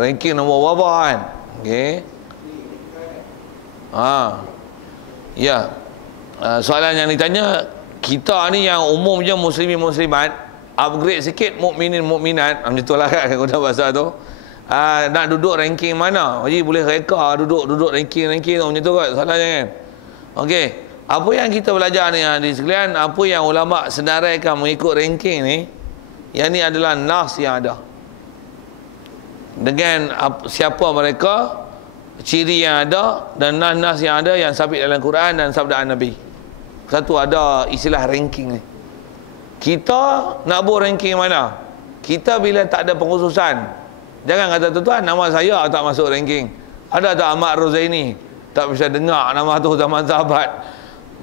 ranking nombor berapa kan. Okey. Ya. Soalan yang ditanya, kita ni yang umumnya muslimin muslimat, upgrade sikit mukminin mukminat, macam itulah kan guna bahasa tu. Nak duduk ranking mana? Haji boleh reka duduk ranking tu, macam tu kot soalannya kan. Okey. Apa yang kita belajar ni di sekalian, apa yang ulama senaraikan mengikut ranking ni, yang ni adalah nas yang ada. Dengan siapa mereka, ciri yang ada, dan nas-nas yang ada yang sabit dalam Quran dan sabda Nabi. Satu ada istilah ranking ni. Kita nak buat ranking mana? Kita bila tak ada pengkhususan, jangan kata tuan, nama saya tak masuk ranking. Ada tak Ahmad Rozaini? Tak bisa dengar nama tu zaman sahabat.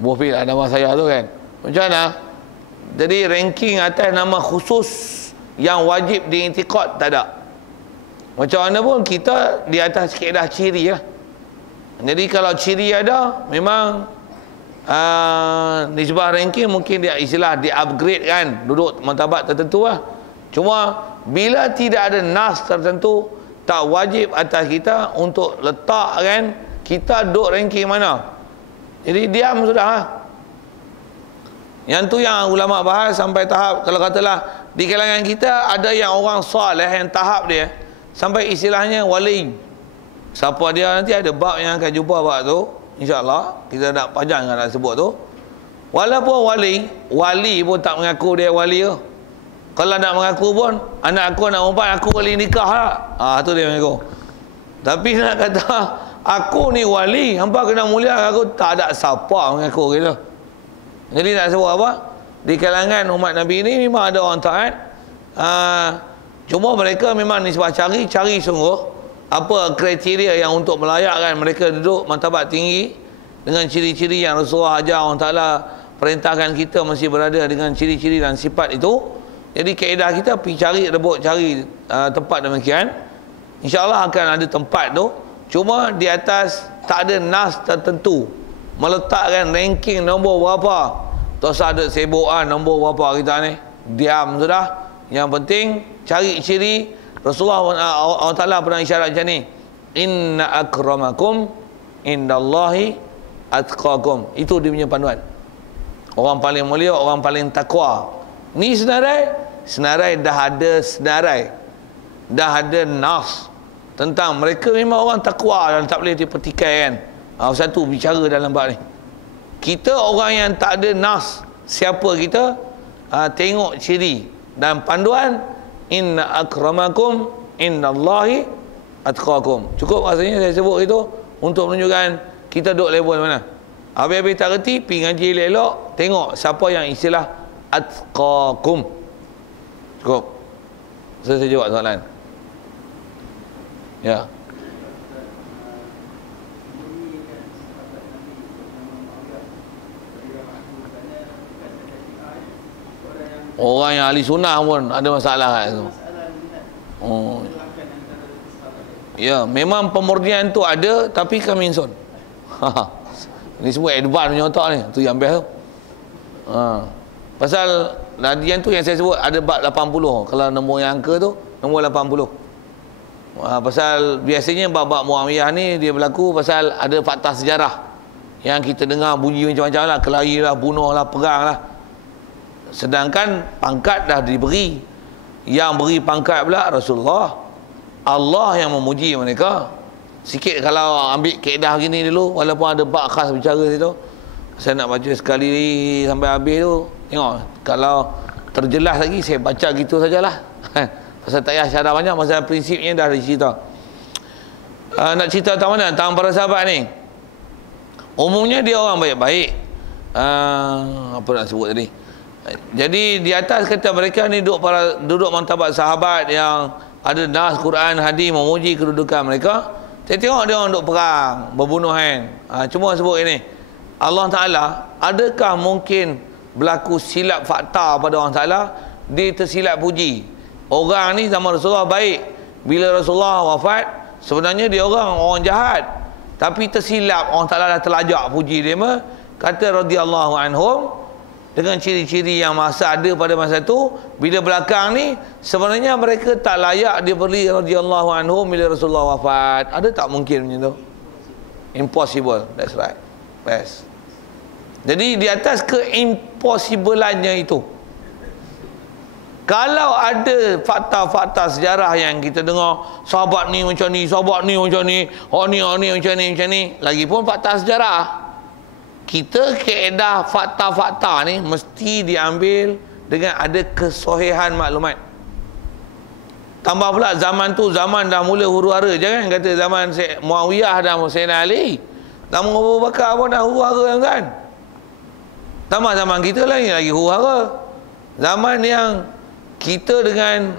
Bofil lah nama saya tu kan. Macam mana? Jadi ranking atas nama khusus yang wajib diintikad tak ada. Macam mana pun kita di atas kaedah ciri lah. Jadi kalau ciri ada, memang nisbah ranking mungkin dia istilah di upgrade kan, duduk martabat tertentu lah. Cuma bila tidak ada nas tertentu, tak wajib atas kita untuk letakkan kita duduk ranking mana. Jadi diam sudah lah. Yang tu yang ulama bahas sampai tahap, kalau katalah di kalangan kita ada yang orang soleh yang tahap dia sampai istilahnya wali. Siapa dia nanti ada bab yang akan jumpa bab tu, insya-Allah. Kita nak panjang nak sebut tu. Walaupun wali pun tak mengaku dia wali tu. Kalau nak mengaku pun, anak aku nak umpat aku wali nikah lah. Tu dia mengaku. Tapi nak kata aku ni wali, hampa kena mulia aku, tak ada siapa mengaku gitu. Jadi nak sebut apa? Di kalangan umat Nabi ni memang ada orang taat. Cuma mereka memang nisbah cari sungguh apa kriteria yang untuk melayakkan mereka duduk martabat tinggi dengan ciri-ciri yang Rasulullah ajar. Allah Ta'ala perintahkan kita masih berada dengan ciri-ciri dan sifat itu. Jadi kaedah kita pergi cari, rebut cari tempat demikian. InsyaAllah akan ada tempat tu. Cuma di atas tak ada nas tertentu meletakkan ranking nombor berapa. Tak usah ada sebukan nombor berapa kita ni. Diam sudah. Yang penting cari ciri. Rasulullah Allah Ta'ala pernah isyarat macam ni, inna akramakum indallahi atqakum. Itu dia punya panduan. Orang paling mulia, orang paling takwa. Ni senarai dah ada senarai, dah ada nas tentang mereka memang orang takwa dan tak boleh dipertikai kan. Satu bicara dalam bab ni. Kita orang yang tak ada nas siapa kita, tengok ciri dan panduan, inna akramakum innallahi atqakum. Cukup rasanya saya sebut itu untuk menunjukkan kita duduk level mana. Habis-habis tak reti, pergi ngaji elok-elok, tengok siapa yang istilah atqakum. Cukup. Saya jawab soalan. Ya. Orang yang ahli sunnah pun ada masalah kat tu. Ya, memang pemurnian tu ada, tapi coming soon. Ini semua advance punya otak ni. Tu yang best tu. Pasal yang tu yang saya sebut ada bab 80. Kalau nombor yang angka tu nombor 80. Pasal biasanya bab-bab Muawiyah ni dia berlaku pasal ada fakta sejarah yang kita dengar bunyi macam-macam lah, kelahi lah, bunuh lah, perang lah. Sedangkan pangkat dah diberi. Yang beri pangkat pula Rasulullah. Allah yang memuji mereka. Sikit kalau ambil kaedah gini dulu, walaupun ada bab khas bicara situ, saya nak baca sekali sampai habis tu. Tengok, kalau terjelas lagi saya baca gitu sajalah. Pasal tak payah syarah banyak, pasal prinsipnya dah dicerita. Nak cerita tentang mana? Tentang para sahabat ni. Umumnya dia orang baik-baik. Apa nak sebut tadi? Jadi di atas kata mereka ni duduk martabat sahabat yang ada nas Quran hadis memuji kedudukan mereka. Saya tengok dia orang duduk perang, berbunuhan. Cuma sebut ini, Allah Ta'ala, adakah mungkin berlaku silap fakta pada Allah Ta'ala? Dia tersilap puji. Orang ni zaman Rasulullah baik. Bila Rasulullah wafat, sebenarnya dia orang jahat. Tapi tersilap, Allah Ta'ala dah terlajak puji dia. Kata radhiyallahu anhum, dengan ciri-ciri yang masa ada pada masa itu. Bila belakang ni sebenarnya mereka tak layak diberi radhiyallahu anhum bila Rasulullah wafat. Ada tak mungkin macam tu? Impossible. That's right. Best. Jadi di atas keimpossible-annya itu, kalau ada fakta-fakta sejarah yang kita dengar, sahabat ni macam ni, sahabat ni macam ni, oh ni macam ni, macam ni, lagipun fakta sejarah, kita kaedah fakta-fakta ni mesti diambil dengan ada kesohihan maklumat. Tambah pula zaman tu, zaman dah mula huru-hara. Jangan kata zaman Muawiyah dan Sayyidina Ali, zaman Abu Bakar pun dah huru-hara kan. Tambah zaman kita lagi huru-hara. Zaman yang kita dengan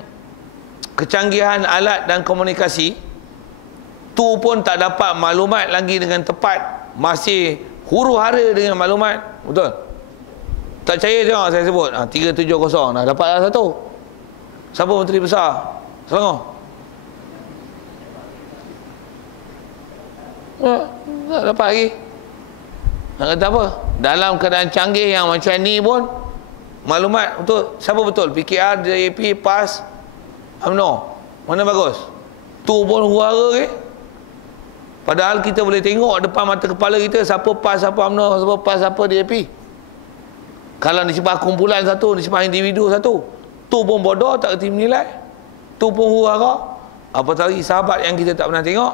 kecanggihan alat dan komunikasi tu pun tak dapat maklumat lagi dengan tepat, masih huru-hara dengan maklumat. Betul? Tak percaya tengok saya sebut 370 dah dapat dah satu. Siapa Menteri Besar Selangor? Tak dapat lagi. Nak kata apa? Dalam keadaan canggih yang macam ni pun maklumat betul. Siapa betul? PKR, DAP, PAS, UMNO. Mana bagus? Tu pun huru-hara ke? Padahal kita boleh tengok depan mata kepala kita siapa PAS, siapa UMNO, siapa PAS, siapa DAP. Kalau disebut kumpulan satu, disebut individu satu, tu pun bodoh, tak kerti menilai. Tu pun huru-hara. Apatah lagi sahabat yang kita tak pernah tengok,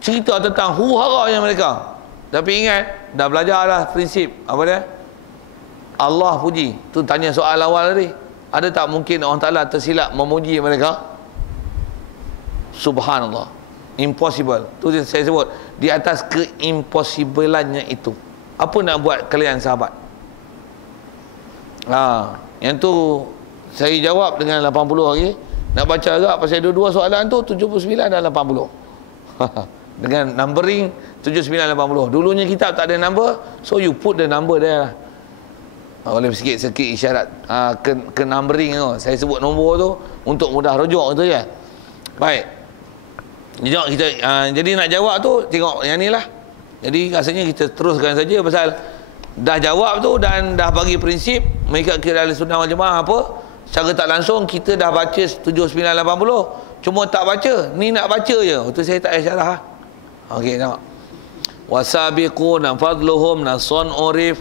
cerita tentang huru-hara yang mereka. Tapi ingat, dah belajar dah prinsip apa dia? Allah puji. Tu tanya soal awal tadi. Ada tak mungkin Allah Ta'ala tersilap memuji mereka? Subhanallah. Impossible. Tu saya sebut, di atas keimpossibelannya itu. Apa nak buat kalian sahabat? Yang tu saya jawab dengan 80 lagi. Nak baca agak pasal dua-dua soalan tu 79 dan 80. Dengan numbering 79 80. Dulunya kitab tak ada number, so you put the number there lah. Oleh sikit-sikit isyarat ke numbering tu. Saya sebut nombor tu untuk mudah rujuk tu je. Baik. Jadi nak jawab tu tengok yang ni lah. Jadi rasanya kita teruskan saja pasal dah jawab tu dan dah bagi prinsip mengikat kira Ahlussunnah wal Jamaah apa. Secara tak langsung kita dah baca 7980. Cuma tak baca. Ni nak baca je. Itu saya tak syarah. Okey, tengok. Wasabiquna fadluhum nasun urif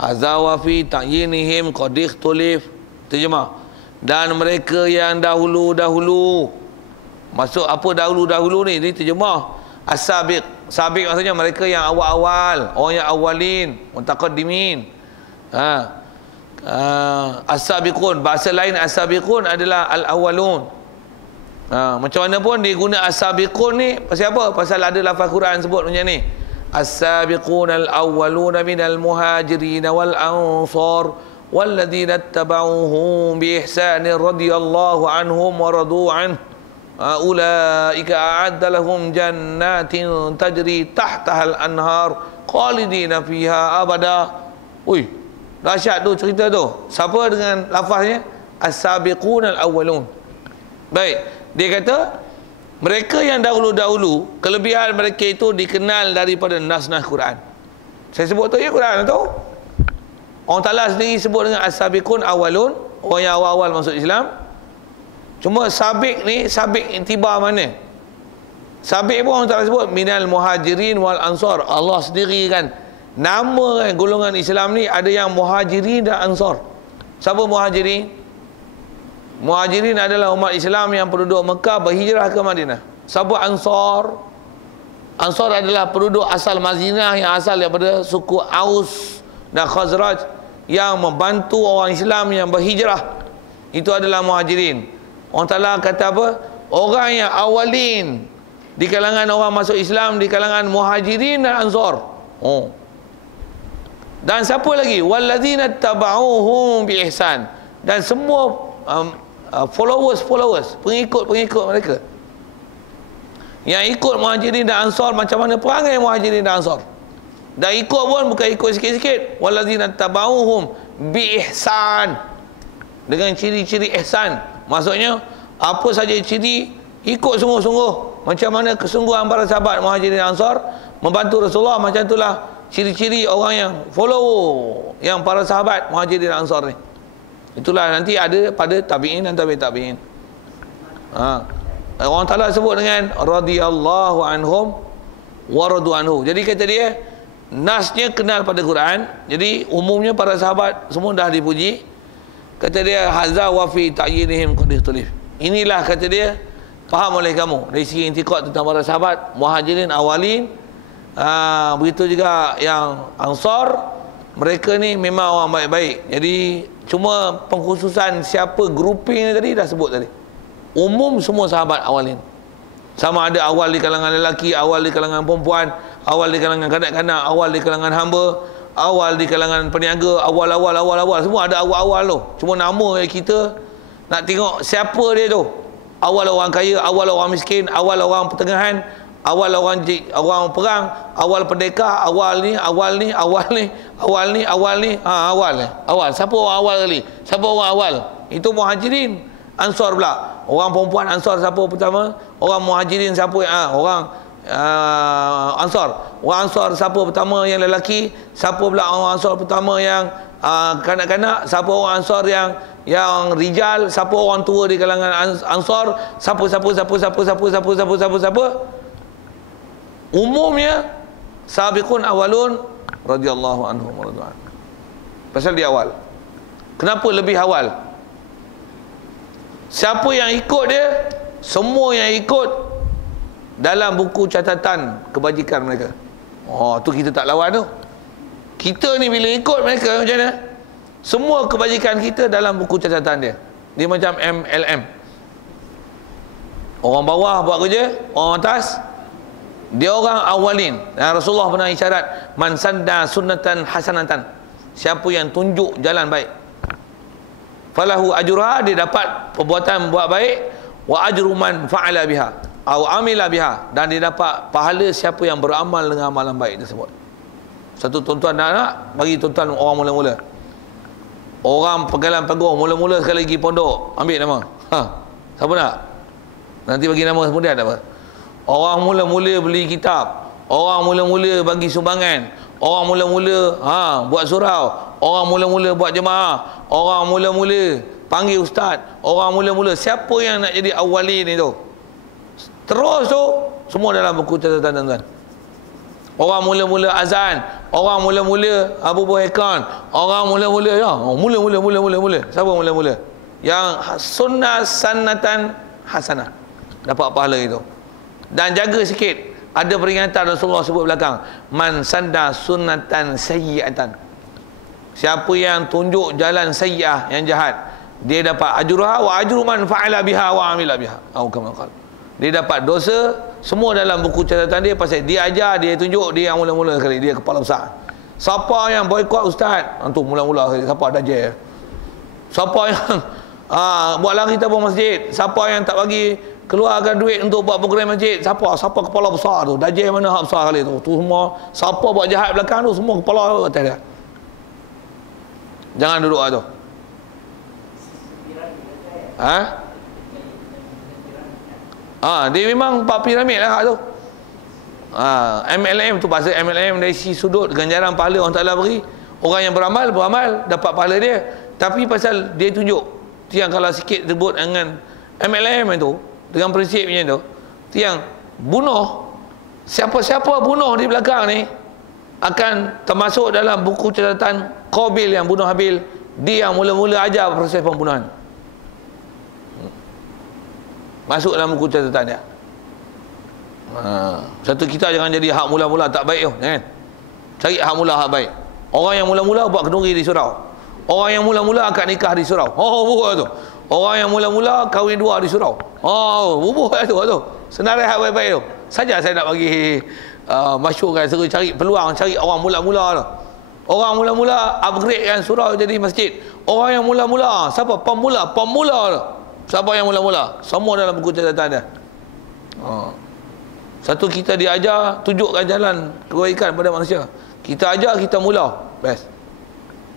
hazawa fi ta'yinihim qad ikhtulif. Terjemah. Dan mereka yang dahulu-dahulu. Maksud apa dahulu-dahulu ni? Ini terjemah as-sabiq. Sabiq maksudnya mereka yang awal-awal, orang yang awalin, mutaqaddimin. As-sabiqun, bahasa lain as-sabiqun adalah al-awwalun. Macam mana pun dia guna as-sabiqun ni pasal apa? Pasal ada lafaz Quran sebut macam ni. As-sabiqun al-awwaluna minal muhajirin wal ansar walladzina ittaba'uhum bi ihsanin radhiyallahu anhum wa radu anhu. Ulaika a'adda lahum jannatin tajri tahtahal anhar khalidina fiha abada. Ui, dahsyat tu cerita tu. Siapa dengan lafaznya? As-sabiqun al-awwalun. Baik, dia kata mereka yang dahulu-dahulu, kelebihan mereka itu dikenal daripada nas-nas Quran. Saya sebut tu ya Quran tu. Allah Ta'ala sendiri sebut dengan as-sabiqun awwalun, orang yang awal-awal masuk Islam. Cuma sabiq ni, sabiq intibar mana? Sabiq pun orang Ta'ala sebut minal muhajirin wal ansar. Allah sendiri kan nama kan golongan Islam ni ada yang muhajirin dan ansar. Siapa muhajirin? Muhajirin adalah umat Islam yang penduduk Mekah berhijrah ke Madinah. Siapa ansar? Ansar adalah penduduk asal Madinah yang asal daripada suku Aus dan Khazraj yang membantu orang Islam yang berhijrah. Itu adalah muhajirin. Allah Ta'ala kata apa? Orang yang awalin di kalangan orang masuk Islam, di kalangan muhajirin dan ansar. Dan siapa lagi? Walladzina taba'uhum bi ihsan. Dan semua followers, pengikut mereka yang ikut muhajirin dan ansar. Macam mana perangai muhajirin dan ansar? Dan ikut pun bukan ikut sikit-sikit. Walladzina taba'uhum bi ihsan, dengan ciri-ciri ihsan. Maksudnya apa saja ciri ikut sungguh-sungguh. Macam mana kesungguhan para sahabat muhajirin dan ansar membantu Rasulullah, macam itulah ciri-ciri orang yang follow yang para sahabat Muhajirin Ansar ni. Itulah nanti ada pada tabi'in dan tabi'in. Allah Ta'ala sebut dengan radhiyallahu anhum wa radu anhu. Jadi kata dia, nasnya kenal pada Quran. Jadi umumnya para sahabat semua dah dipuji. Kata dia, hadza wa fi ta'yinihim qad ikhtalif. Inilah kata dia, faham oleh kamu dari segi intiqad tentang para sahabat Muhajirin awalin. Begitu juga yang Ansar, mereka ni memang orang baik-baik. Jadi cuma pengkhususan siapa grouping ni tadi dah sebut tadi. Umum semua sahabat awalin. Sama ada awal di kalangan lelaki, awal di kalangan perempuan, awal di kalangan kanak-kanak, awal di kalangan hamba, awal di kalangan peniaga, awal semua ada awal-awal tu. Cuma nama kita nak tengok siapa dia tu. Awal orang kaya, awal orang miskin, awal orang pertengahan, awal orang perang, awal pendekar, awal ni. Siapa orang awal kali? Siapa orang awal? Itu Muhajirin. Ansar pula. Orang perempuan Ansar siapa pertama? Orang Muhajirin siapa? Orang Ansar. Orang Ansar siapa pertama yang lelaki? Siapa pula orang Ansar pertama yang kanak-kanak? Siapa orang Ansar yang rijal? Siapa orang tua di kalangan Ansar? Siapa? Umumnya sabiqun awalun radhiyallahu anhum wa radwan. Pasal di awal. Kenapa lebih awal? Siapa yang ikut dia? Semua yang ikut dalam buku catatan kebajikan mereka. Tu kita tak lawan tu. Kita ni bila ikut mereka macam mana? Semua kebajikan kita dalam buku catatan dia. Dia macam MLM. Orang bawah buat kerja, orang atas dia orang awalin. Rasulullah pernah isyarat, man sanda sunnatan hasanatan. Siapa yang tunjuk jalan baik, falahu ajruha, dia dapat perbuatan buat baik, wa ajru man fa'ala biha atau amila biha, dan dia dapat pahala siapa yang beramal dengan amalan baik tersebut. Satu tuan-tuan nak bagi tuan-tuan orang mula-mula, orang pegalang peguh mula-mula sekali lagi pondok, ambil nama. Siapa nak? Nanti bagi nama kemudian apa? Orang mula-mula beli kitab, orang mula-mula bagi sumbangan, orang mula-mula buat surau, orang mula-mula buat jemaah, orang mula-mula panggil ustaz, orang mula-mula. Siapa yang nak jadi awalin itu? Terus tu semua dalam buku catatan tuan-tuan. Orang mula-mula azan, orang mula-mula Abu Buhaikan, orang mula-mula mula-mula. Siapa mula-mula? Yang sunnah sanatan hasanah, dapat pahala itu. Dan jaga sikit, ada peringatan Rasulullah sebut belakang, man sanda sunnatan sayyi'atan. Siapa yang tunjuk jalan sayyi'ah yang jahat, dia dapat ajruha wa ajru man fa'ala biha wa amila biha. Dia dapat dosa semua dalam buku catatan dia, pasal dia ajar, dia tunjuk, dia yang mula-mula sekali, dia kepala besar. Siapa yang boikot ustaz, tu mula-mula sekali, siapa dajal. Siapa yang buat lari tabung masjid, siapa yang tak bagi keluarkan duit untuk buat program masjid, siapa kepala besar tu, dajal mana hak besar kali tu. Tu semua siapa buat jahat belakang tu, semua kepala atas dia. Jangan duduk tu. Dia memang pak piramid lah tu. MLM tu, bahasa MLM dari sisi sudut ganjaran pahala orang Ta'ala beri. Orang yang beramal dapat pahala dia. Tapi pasal dia tunjuk, tiang kalau sikit sebut dengan MLM itu, dengan prinsip macam tu, tiang bunuh, siapa-siapa bunuh di belakang ni akan termasuk dalam buku catatan Qabil yang bunuh Habil. Dia yang mula-mula ajar proses pembunuhan, masuk dalam buku catatan dia. Satu, kita jangan jadi hak mula-mula tak baik tu, kan? Cari hak mula hak baik. Orang yang mula-mula buat kenduri di surau, orang yang mula-mula akad nikah di surau, bubuh tu. Orang yang mula-mula kahwin dua di surau, bubuh tu. Senarai hak baik-baik tu. Saja saya nak bagi masyhurkan, seru cari peluang, cari orang mula-mula tu. Orang mula-mula upgradekan surau jadi masjid. Orang yang mula-mula, siapa? Pemula tu. Siapa yang mula-mula? Semua dalam buku catatan dia. Satu, kita diajar tunjukkan jalan kebaikan pada manusia. Kita ajar, kita mula. Best.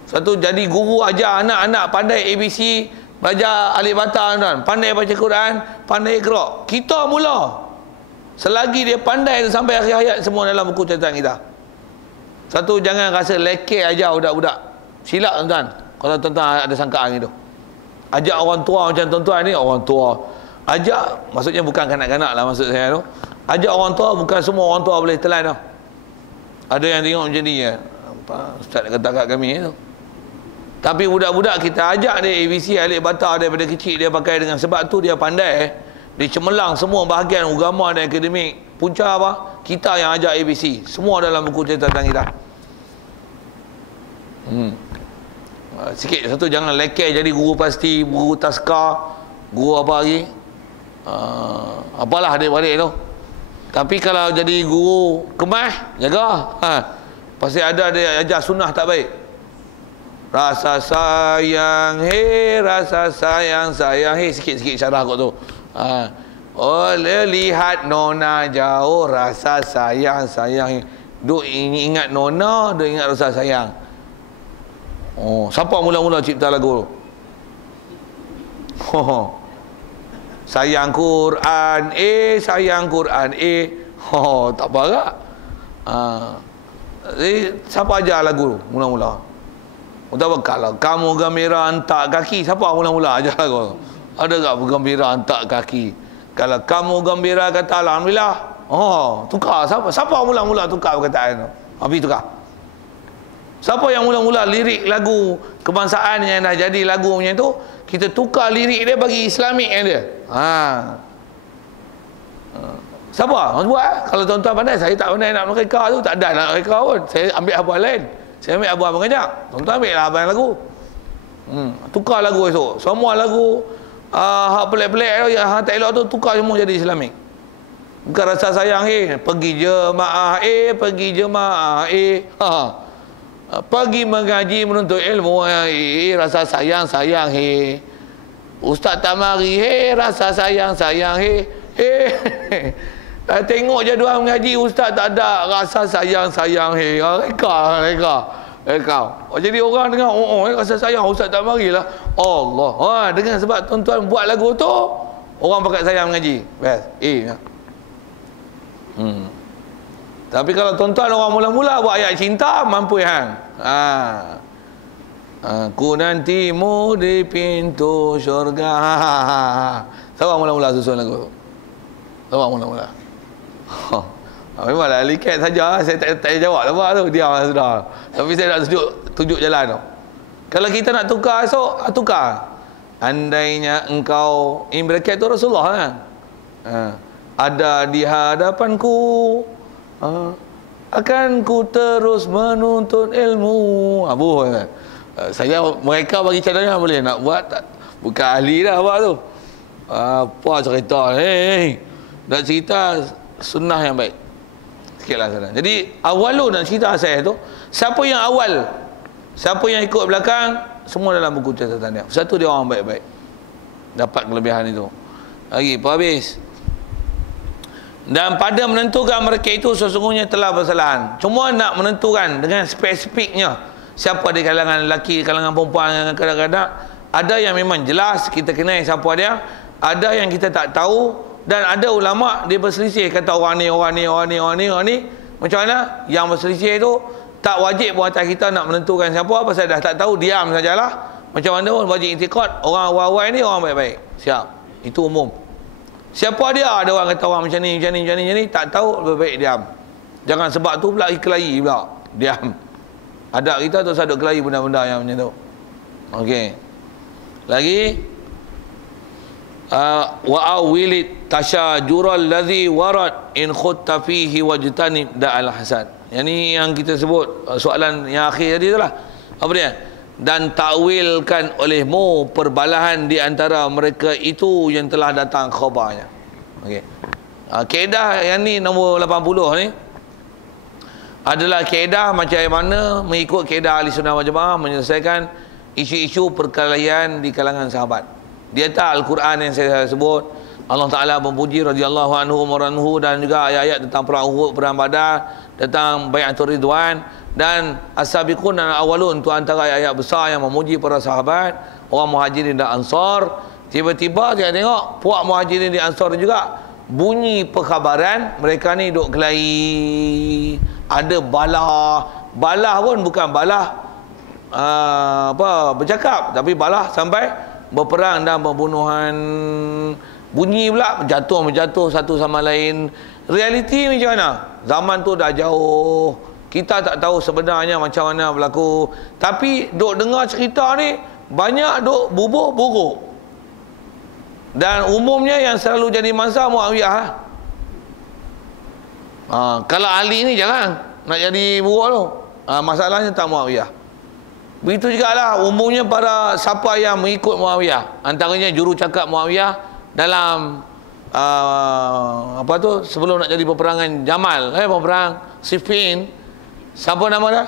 Satu, jadi guru ajar anak-anak pandai ABC, belajar alif bata, kan? Pandai baca Quran, pandai Iqra. Kita mula. Selagi dia pandai sampai akhir hayat, semua dalam buku catatan kita. Satu, jangan rasa leke ajar budak-budak. Silap tuan-tuan. Kalau tuan-tuan ada sangkaan gitu. Ajak orang tua macam tuan-tuan ni, orang tua. Ajak, maksudnya bukan kanak-kanak lah maksud saya tu. Ajak orang tua, bukan semua orang tua boleh telan tau. Ada yang tengok macam ni ya. Ustaz kata kat kami tu. Tapi budak-budak kita ajak dia ABC alik bata daripada kecil dia pakai dengan sebab tu dia pandai. Dia cemerlang semua bahagian agama dan akademik. Punca apa? Kita yang ajak ABC. Semua dalam buku cerita tentang kita. Sikit satu, jangan leke jadi guru pasti, guru taska, guru apa lagi. Apalah adik-adik tu. Tapi kalau jadi guru kemas, jaga. Pasti ada dia ajar sunnah tak baik. Rasa sayang, hey, rasa sayang, sayang, hey. Sikit-sikit syarah kot tu. Oleh lihat nona jauh, rasa sayang, sayang, hey. Duk ingat nona, duk ingat rasa sayang. Oh, siapa mula-mula cipta lagu tu? Sayang Quran, sayang Quran, tak barak. Siapa ajar lagu tu mula-mula? Utama kalau kamu gembira hentak kaki, siapa mula-mula ajar lagu tu? Ada tak bergembira hentak kaki? Kalau kamu gembira kata alhamdulillah. Tukar siapa mula-mula tukar perkataan tu? Habis tukar. Siapa yang mula-mula lirik lagu kebangsaan yang dah jadi lagu macam tu, kita tukar lirik dia bagi Islamik yang dia. Siapa? Orang buat. Kalau tuan-tuan pandai, saya tak pandai nak mereka tu, tak ada nak mereka pun. Saya ambil abang lain. Saya ambil abang mengajak. Tuan-tuan ambil lah abang lagu. Tukar lagu esok. Semua lagu hak pelik-pelik tu, yang hak tak elok tu, tukar semua jadi Islamik. Bukan rasa sayang, pergi jemaah, pergi jemaah, pergi mengaji menuntut ilmu, rasa sayang, sayang, Ustaz tak mari, rasa sayang, sayang, tengok jadual mengaji Ustaz tak ada, rasa sayang, sayang, Reka. Jadi orang dengar, rasa sayang Ustaz tak marilah. Allah. Dengan sebab tuan-tuan buat lagu tu, orang pakat sayang mengaji. Best. Tapi kalau tuan-tuan orang mula-mula buat ayat cinta, mampu hang. Ku nantimu di pintu syurga. Siapa mula-mula susun lagu tu? Siapa mula-mula? Memanglah liket saja, saya tak jawab apa tu, diam lah sudah. Tapi saya nak tunjuk jalan tu. Kalau kita nak tukar esok, tukar. Andainya engkau, in bracket tu Rasulullah kan? Ada di hadapanku, akan ku terus menuntut ilmu. Saya mereka bagi cadangan boleh nak buat tak? Bukan ahli dah buat tu. Apa cerita ni? Nak cerita sunnah yang baik. Sikitlah sana. Jadi awalun nak cerita saya tu, siapa yang awal, siapa yang ikut belakang, semua dalam buku catatan dia. Satu dia orang baik-baik. Dapat kelebihan itu. Lagi apa habis? Dan pada menentukan mereka itu sesungguhnya telah bersalahan. Cuma nak menentukan dengan spesifiknya siapa di kalangan lelaki, kalangan perempuan, kadang-kadang ada yang memang jelas kita kenal siapa dia, ada yang kita tak tahu, dan ada ulama dia berselisih, kata orang ni. Macam mana? Yang berselisih itu tak wajib buat atas kita nak menentukan siapa, pasal dah tak tahu, diam sajalah. Macam mana pun wajib iktikad, orang awal-awal ni orang baik-baik. Siap. Itu umum. Siapa dia? Ada orang kata orang macam ni, tak tahu, lebih baik diam. Jangan sebab tu pula kelahi pula. Diam. Adab kita tu sadut kelahi benda-benda yang macam tu. Okey. Lagi wa awilit tasyajural ladzi warad in khutta fihi wajtanib da'al hasad. Yang ni yang kita sebut soalan yang akhir tadi itulah. Apa dia? Dan takwilkan olehmu perbalahan di antara mereka itu yang telah datang khabarnya. Okey. Kaedah yang ni nombor 80 ni adalah kaedah macam mana mengikut kaedah ahli sunnah wal jamaah menyelesaikan isu-isu perkelahian di kalangan sahabat. Di atas Al-Quran yang saya sebut, Allah Ta'ala memuji radhiyallahu anhu dan juga ayat-ayat tentang perang Uhud, perang Badar, tentang Bai'atul Ridwan, dan As-Sabiqun dan Awalun, itu antara ayat-ayat besar yang memuji para sahabat, orang Muhajirin dan Ansar. Tiba-tiba dia tengok puak Muhajirin dan Ansar juga bunyi perkhabaran mereka ni duk kelahi, ada bala, balah pun bukan balah bercakap, tapi balah sampai berperang dan pembunuhan. Bunyi pula menjatuh satu sama lain. Realiti macam mana? Zaman tu dah jauh, kita tak tahu sebenarnya macam mana berlaku. Tapi duk dengar cerita ni, banyak duk bubuh buruk. Dan umumnya yang selalu jadi masa Muawiyah. Kalau Ali ni jangan nak jadi buruk tu. Masalahnya tak Muawiyah. Begitu jugalah umumnya para siapa yang mengikut Muawiyah. Antaranya juru cakap Muawiyah dalam sebelum nak jadi peperangan Jamal, peperang Siffin. Siapa nama dia?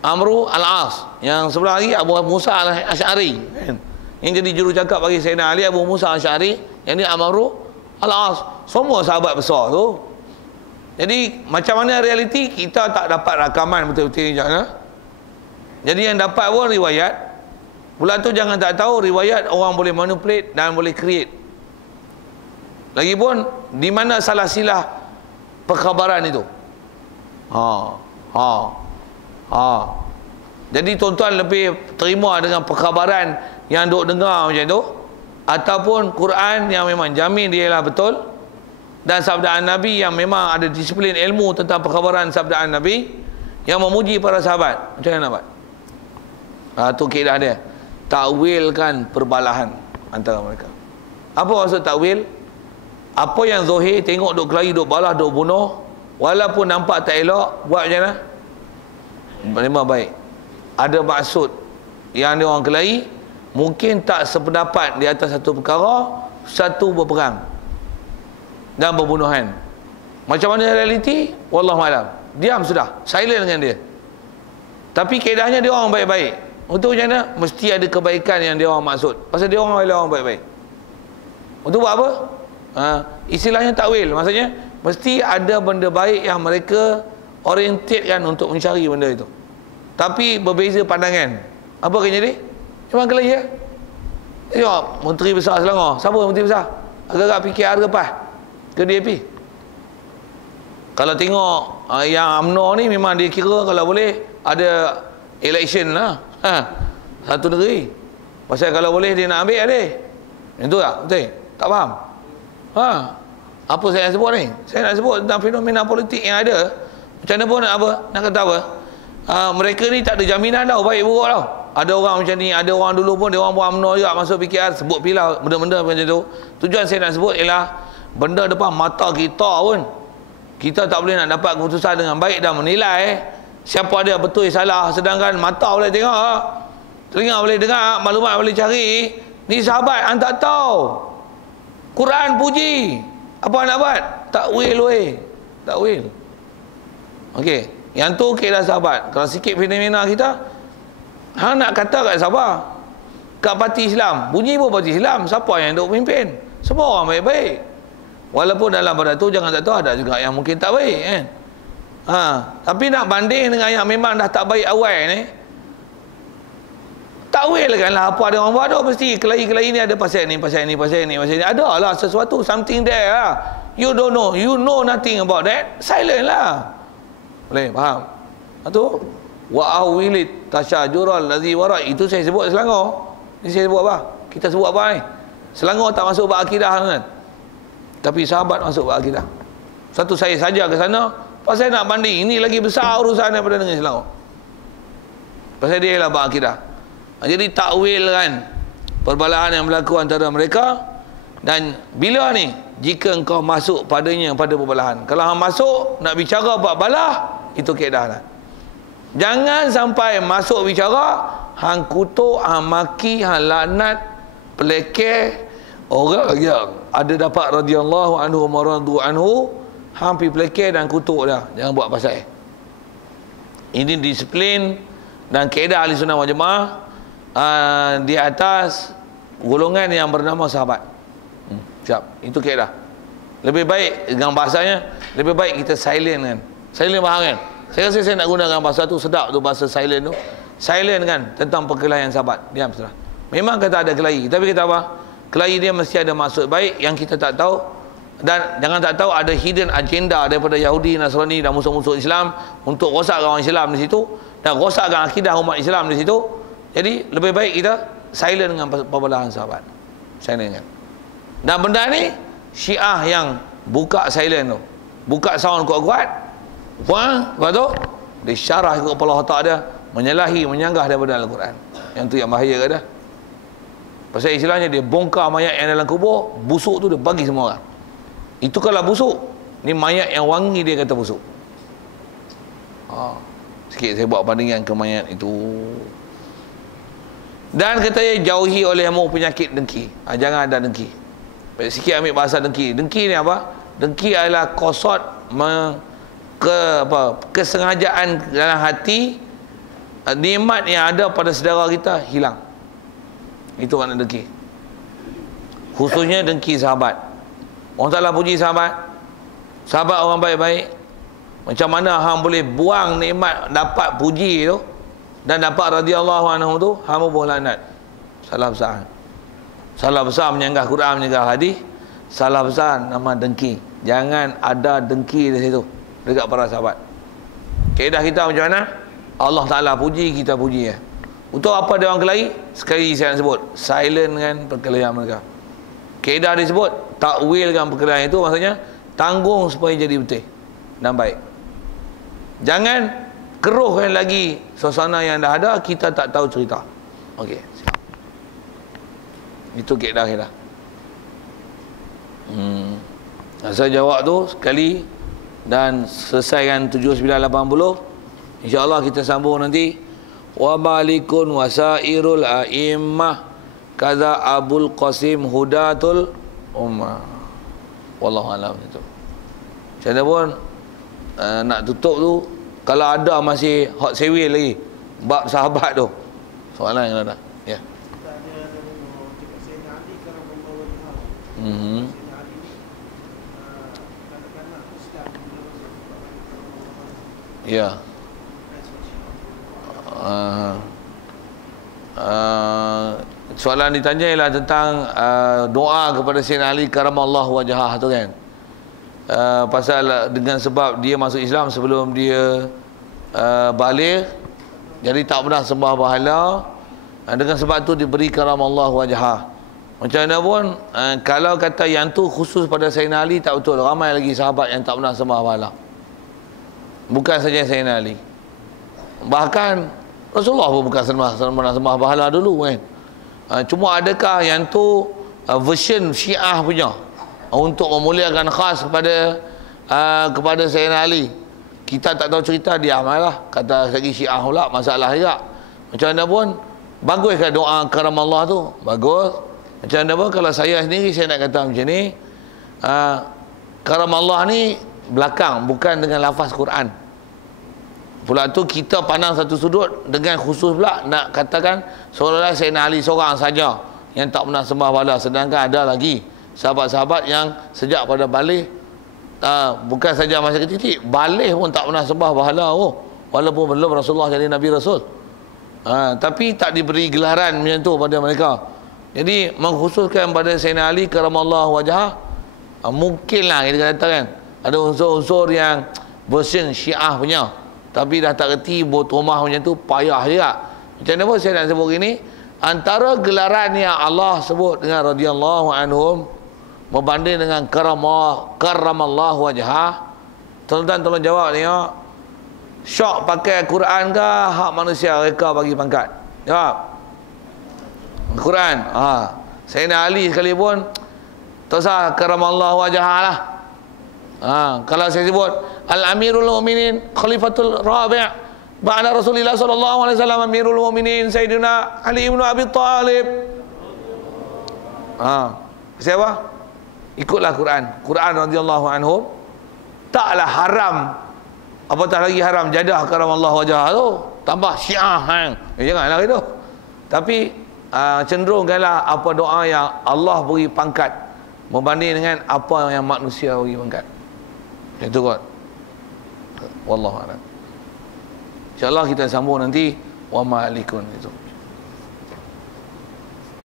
Amru Al-As. Yang sebelah lagi Abu Musa Al-Asy'ari, kan? Yang jadi juru cakap bagi Sayyidina Ali, Abu Musa Al-Asy'ari. Yang ni Amru Al-As. Semua sahabat besar tu. Jadi macam mana realiti, kita tak dapat rakaman betul-betul macam mana. Jadi yang dapat pun riwayat. Pula tu jangan tak tahu riwayat orang boleh manipulate dan boleh create. Lagipun di mana salah silah perkhabaran itu. Jadi tuan-tuan lebih terima dengan perkhabaran yang duk dengar macam tu, ataupun Quran yang memang jamin dia lah betul, dan sabdaan Nabi yang memang ada disiplin ilmu tentang perkhabaran sabdaan Nabi yang memuji para sahabat. Macam mana nak buat? Tu kaedah dia. Takwilkan perbalahan antara mereka. Apa maksud takwil? Apa yang zahir tengok duk kelahi, duk balah, duk bunuh, walaupun nampak tak elok, buat macam mana? Memang baik. Ada maksud yang dia orang kelahi, mungkin tak sependapat di atas satu perkara, satu berperang dan pembunuhan. Macam mana realiti? Wallahualam. Diam sudah, silent dengan dia. Tapi kaedahnya dia orang baik-baik. Untuk macam mana? Mesti ada kebaikan yang dia orang maksud. Pasal dia orang adalah orang baik-baik. Untuk buat apa? Istilahnya takwil. Maksudnya mesti ada benda baik yang mereka orientedkan untuk mencari benda itu. Tapi berbeza pandangan. Apa kena jadi? Memang kelahi ya? Tengok Menteri Besar Selangor. Siapa Menteri Besar? Agak-agak PKR ke PAS? Ke DAP? Kalau tengok yang UMNO ni memang dia kira kalau boleh ada election lah. Satu negeri. Pasal kalau boleh dia nak ambil ada. Itu tak? Betul? Tak faham? Apa saya nak sebut ni? Saya nak sebut tentang fenomena politik yang ada. Macam mana pun nak kata apa? Mereka ni tak ada jaminan tau, baik buruk tau. Ada orang macam ni, ada orang dulu pun dia orang buat UMNO juga masuk PKR, sebut pilah benda-benda macam tu. Tujuan saya nak sebut ialah benda depan mata kita pun kita tak boleh nak dapat keputusan dengan baik dan menilai siapa ada betul salah, sedangkan mata boleh tengok, telinga boleh dengar, maklumat boleh cari. Ni sahabat hang tak tahu. Quran puji. Apa nak buat? Takwil weh. Takwil. Okey, yang tu keadaan sahabat. Kalau sikit fenomena kita, hang nak kata kat siapa? Kat parti Islam. Bunyi pun parti Islam. Siapa yang duk pimpin? Semua orang baik-baik. Walaupun dalam pada tu jangan tak tahu ada juga yang mungkin tak baik, kan? Tapi nak banding dengan yang memang dah tak baik awal ni, takwilkanlah apa ada orang buat tu. Mesti kelahi-kelahi ni ada pasal ni, pasal ni, pasal ni, pasal ni. Ada lah sesuatu, something there lah. You don't know, you know nothing about that, silent lah. Boleh faham? Tu wa awilit tasyajural ladzi wara, itu saya sebut Selangor. Ni saya sebut apa? Kita sebut apa ni? Selangor tak masuk bab akidah kan? Tapi sahabat masuk bab akidah. Satu saya saja ke sana pasal nak banding, ini lagi besar urusan daripada dengan Selangor. Pasal dia ialah bab akidah. Jadi takwil kan perbalahan yang berlaku antara mereka. Dan bila ni jika engkau masuk padanya pada perbalahan, kalau hang masuk nak bicara bab balah, itu kaedah lah. Jangan sampai masuk bicara hang kutuk, hang maki, hang laknat, pelekeh orang yang ada dapat radhiyallahu anhu maradu anhu, hang pi pelekeh dan kutuk dah. Jangan buat pasal. Ini disiplin dan kaedah ahli sunnah wal jamaah di atas golongan yang bernama sahabat. Siap. Itu kaedah. Lebih baik dengan bahasanya, lebih baik kita silent kan. Silent faham kan? Saya rasa saya nak gunakan bahasa tu sedap tu, bahasa silent tu. Silent kan tentang perkelahian sahabat. Diam sudah. Memang kata ada kelahi, tapi kita apa? Kelahi dia mesti ada maksud baik yang kita tak tahu Dan jangan tak tahu ada hidden agenda daripada Yahudi, Nasrani dan musuh-musuh Islam untuk rosakkan orang Islam di situ dan rosakkan akidah umat Islam di situ. Jadi lebih baik kita silent dengan perbelahan sahabat. Silent kan. Dan benda ni Syiah yang buka silent tu, buka sound kuat-kuat, lepas tu dia syarah ikut kepala otak dia, menyalahi, menyanggah daripada Al-Quran. Yang tu yang bahaya kat dah. Pasal istilahnya dia bongkar mayat yang dalam kubur, busuk tu dia bagi semua orang. Itu kalau busuk, ni mayat yang wangi dia kata busuk. Sikit saya buat bandingan ke mayat itu. Dan katanya jauhi olehmu penyakit dengki. Jangan ada dengki. Baik, sikit ambil bahasa dengki. Dengki ni apa? Dengki adalah kosot kesengajaan dalam hati, nikmat yang ada pada saudara kita hilang. Itu makna dengki. Khususnya dengki sahabat. Orang Ta'ala puji sahabat. Sahabat orang baik-baik. Macam mana hang boleh buang nikmat dapat puji tu dan dapat radhiyallahu anhu tu, hang pun laknat. Salah besar. Salah besar menyanggah Quran, menyanggah hadis. Salah besar nama dengki. Jangan ada dengki di situ dekat para sahabat. Kaedah kita macam mana? Allah Ta'ala puji, kita puji ya. Untuk apa dia orang kelahi? Sekali saya nak sebut, silent kan perkelahian mereka. Kaedah disebut takwilkan perkelahian itu, maksudnya tanggung supaya jadi betul dan baik. Jangan keruhkan lagi suasana yang dah ada, kita tak tahu cerita. Okey. Itu kaedah kita. Saya jawab tu sekali dan selesaikan 7980. InsyaAllah kita sambung nanti. Wa malikun wasairul a'immah kaza Abul Qasim Hudatul Ummah. Wallahu alam itu. Macam mana pun nak tutup tu, kalau ada masih hot sewil lagi bab sahabat tu, soalan yang ada. Ya. Ya. Soalan ditanya ialah tentang doa kepada Sayyidina Ali karamallahu wajhah tu kan. Pasal dengan sebab dia masuk Islam sebelum dia balik, jadi tak pernah sembah berhala. Dengan sebab tu diberi karamallahu wajhah. Macam mana pun kalau kata yang tu khusus pada Sayyidina Ali, tak betul. Ramai lagi sahabat yang tak pernah sembah berhala. Bukan saja Sayyidina Ali. Bahkan Rasulullah pun bukan pernah sembah berhala dulu kan. Cuma adakah yang tu version Syiah punya untuk memuliakan khas kepada Sayyidina Ali? Kita tak tahu cerita, dia amalah kata lagi Syiah pula, masalah juga. Macam mana pun baguskan doa karamallah tu? Bagus. Macam mana pun kalau saya sendiri saya nak kata macam ni, karamallah ni belakang, bukan dengan lafaz Quran. Pula tu kita pandang satu sudut dengan khusus pula nak katakan seolah-olah Sayyidina Ali seorang saja yang tak pernah sembah berhala, sedangkan ada lagi sahabat-sahabat yang sejak pada balik, bukan saja masa kecil, balik pun tak pernah sembah berhala walaupun belum Rasulullah jadi Nabi Rasul. Tapi tak diberi gelaran macam tu pada mereka. Jadi mengkhususkan pada Sayyidina Ali karamallahu wajhah, mungkinlah kita katakan ada unsur-unsur yang version Syiah punya, tapi dah tak reti buat rumah macam tu payah juga. Macam mana pun saya nak sebut gini, antara gelaran yang Allah sebut dengan radhiyallahu anhum berbanding dengan karamallahu wajhah, tuan-tuan tolong jawab ni ya. Syok pakai Quran ke hak manusia mereka bagi pangkat? Jawab. Quran. Sayyidina Ali sekalipun tak usah karamallahu wajhah lah. Kalau saya sebut Al-Amirul Mu'minin Khalifatul Rabi' ba'da Rasulullah sallallahu alaihi wasallam, Amirul Mu'minin Sayyidina Ali ibn Abi Talib. Siapa? Ikutlah Quran. Quran radhiyallahu anhum. Taklah haram, apatah lagi haram jadah karamallahu wajhah tu tambah Syiah hang. Janganlah itu. Tapi cenderungkanlah apa doa yang Allah beri pangkat berbanding dengan apa yang manusia beri pangkat. Itu kot. Wallahu a'lam. InsyaAllah kita sambung nanti. Wa ma'alikun itu.